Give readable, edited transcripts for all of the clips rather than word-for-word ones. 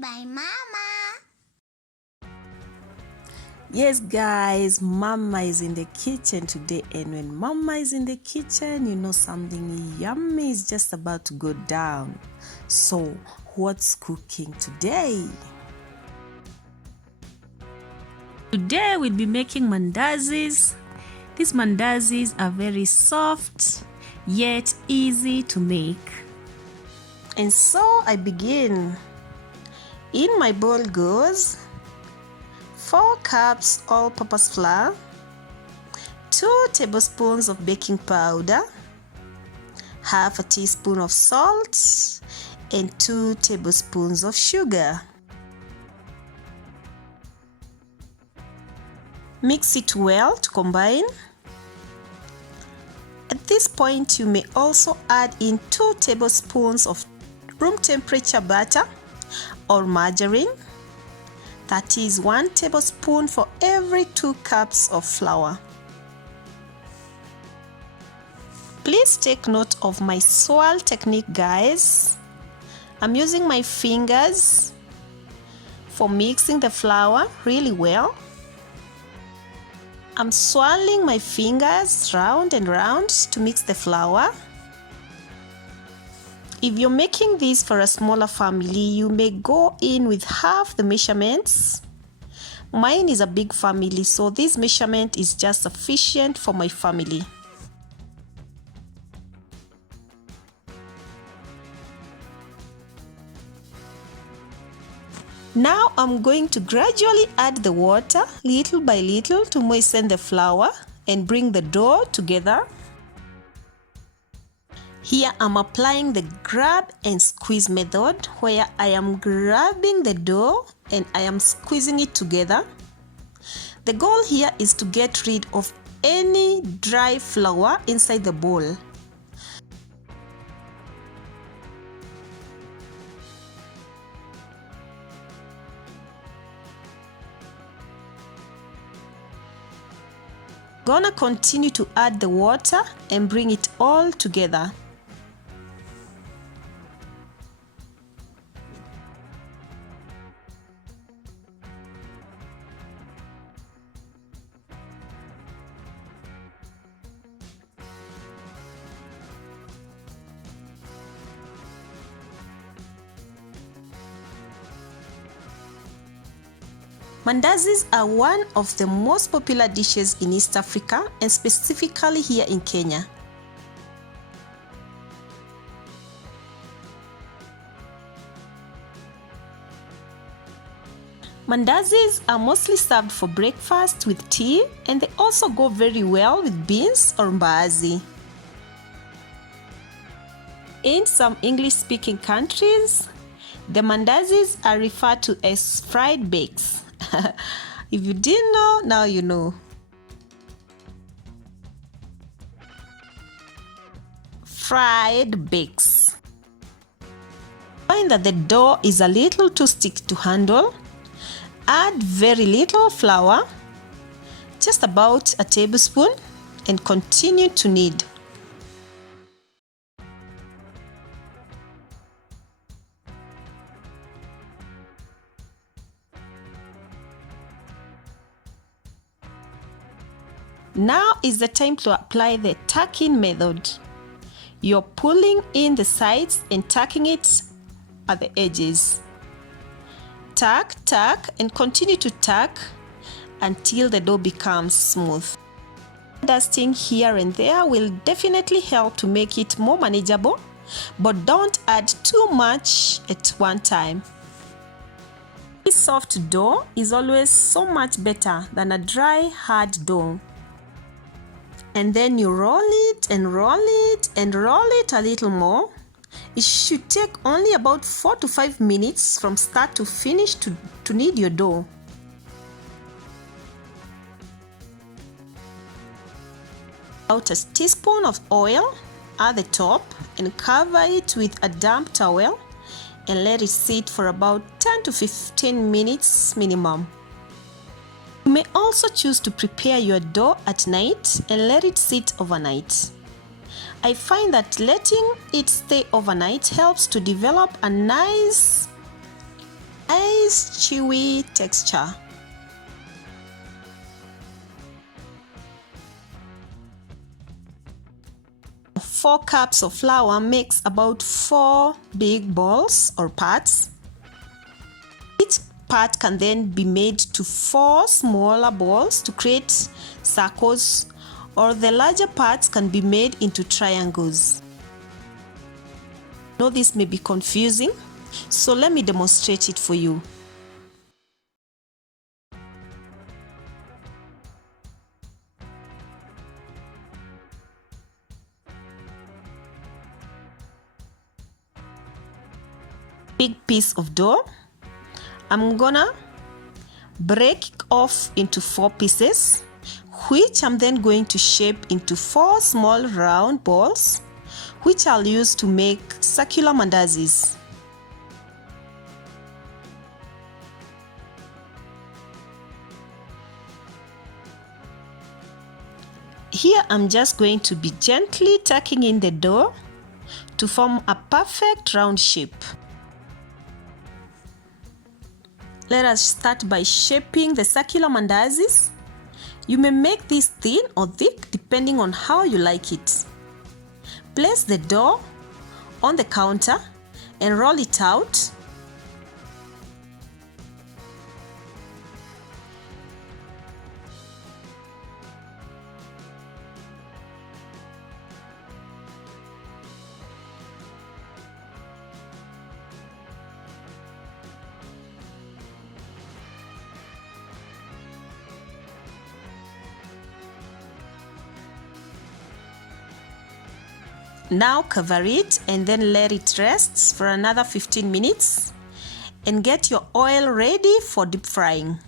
by Mama. Yes guys, Mama is in the kitchen today, and when Mama is in the kitchen, you know something yummy is just about to go down. So what's cooking today? Today we'll be making mandazis. These mandazis are very soft yet easy to make. And so I begin. In my bowl goes 4 cups all-purpose flour, 2 tablespoons of baking powder, half a teaspoon of salt, and 2 tablespoons of sugar. Mix it well to combine. At this point, you may also add in 2 tablespoons of room temperature butter or margarine. That is 1 tablespoon for every 2 cups of flour. Please take note of my swirl technique, guys. I'm using my fingers for mixing the flour really well. I'm swirling my fingers round and round to mix the flour. If you're making this for a smaller family, you may go in with half the measurements. Mine is a big family, so this measurement is just sufficient for my family. Now I'm going to gradually add the water little by little to moisten the flour and bring the dough together. Here I'm applying the grab and squeeze method, where I am grabbing the dough and I am squeezing it together. The goal here is to get rid of any dry flour inside the bowl. Gonna continue to add the water and bring it all together. Mandazis are one of the most popular dishes in East Africa, and specifically here in Kenya. Mandazis are mostly served for breakfast with tea, and they also go very well with beans or mbaazi. In some English-speaking countries, the mandazis are referred to as fried bakes. If you didn't know, now you know. Fried bakes. Find that the dough is a little too sticky to handle. Add very little flour, just about a tablespoon, and continue to knead. Now is the time to apply the tuck-in method. You're pulling in the sides and tucking it at the edges. Tuck, tuck, and continue to tuck until the dough becomes smooth. Dusting here and there will definitely help to make it more manageable, but don't add too much at one time. This soft dough is always so much better than a dry, hard dough. And then you roll it and roll it and roll it a little more. It should take only about 4 to 5 minutes from start to finish to knead your dough. About a teaspoon of oil at the top and cover it with a damp towel and let it sit for about 10 to 15 minutes minimum. You may also choose to prepare your dough at night and let it sit overnight. I find that letting it stay overnight helps to develop a nice nice chewy texture. Four cups of flour makes about 4 big balls or parts. Each part can then be made to 4 smaller balls to create circles, or the larger parts can be made into triangles. I know this may be confusing, so let me demonstrate it for you. Big piece of dough. I'm gonna break off into 4 pieces, which I'm then going to shape into 4 small round balls, which I'll use to make circular mandazis. Here I'm just going to be gently tucking in the dough to form a perfect round shape. Let us start by shaping the circular mandazis. You may make this thin or thick depending on how you like it. Place the dough on the counter and roll it out. Now cover it and then let it rest for another 15 minutes and get your oil ready for deep frying.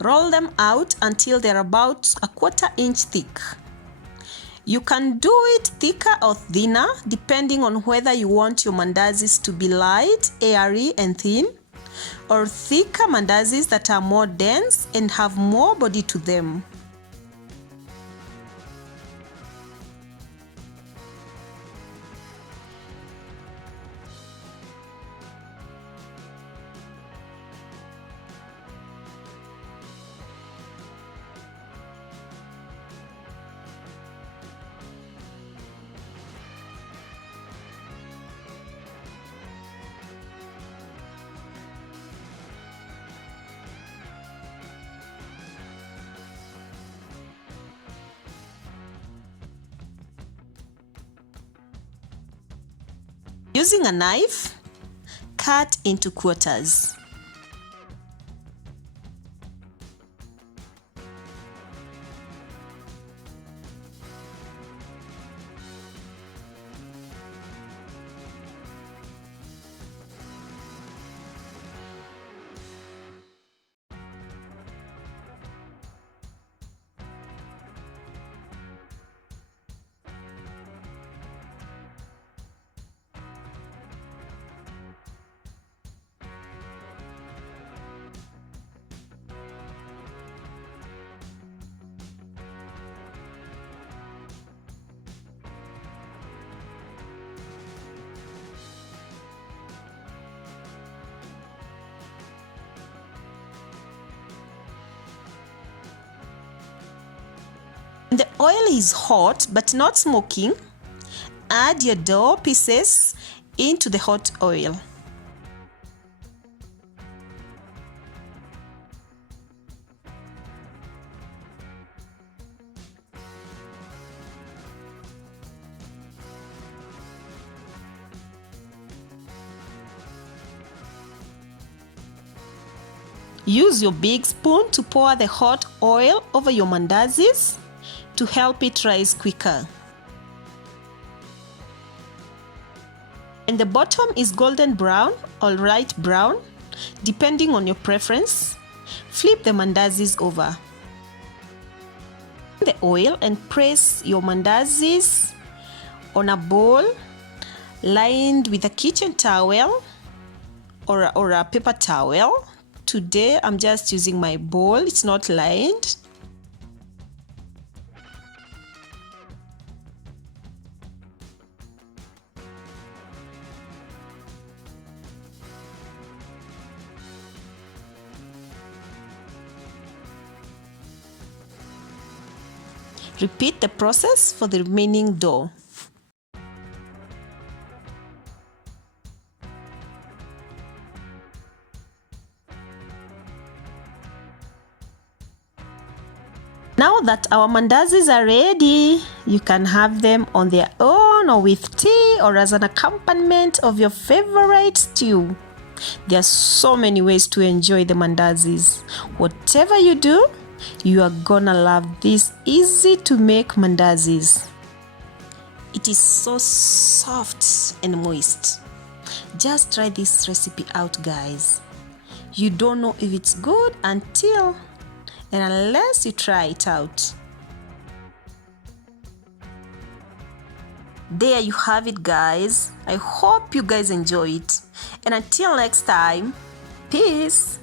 Roll them out until they're about 1/4 inch thick. You can do it thicker or thinner depending on whether you want your mandazis to be light, airy and thin, or thicker mandazis that are more dense and have more body to them. Using a knife, cut into quarters. When the oil is hot but not smoking, add your dough pieces into the hot oil. Use your big spoon to pour the hot oil over your mandazis to help it rise quicker. And the bottom is golden brown or light brown, depending on your preference. Flip the mandazis over. The oil and press your mandazis on a bowl lined with a kitchen towel or a paper towel. Today I'm just using my bowl, it's not lined. Repeat the process for the remaining dough. Now that our mandazis are ready, you can have them on their own or with tea or as an accompaniment of your favorite stew. There are so many ways to enjoy the mandazis. Whatever you do, you are gonna love this easy to make mandazis. It is so soft and moist. Just try this recipe out, guys. You don't know if it's good until and unless you try it out. There you have it, guys. I hope you guys enjoy it. And until next time, peace.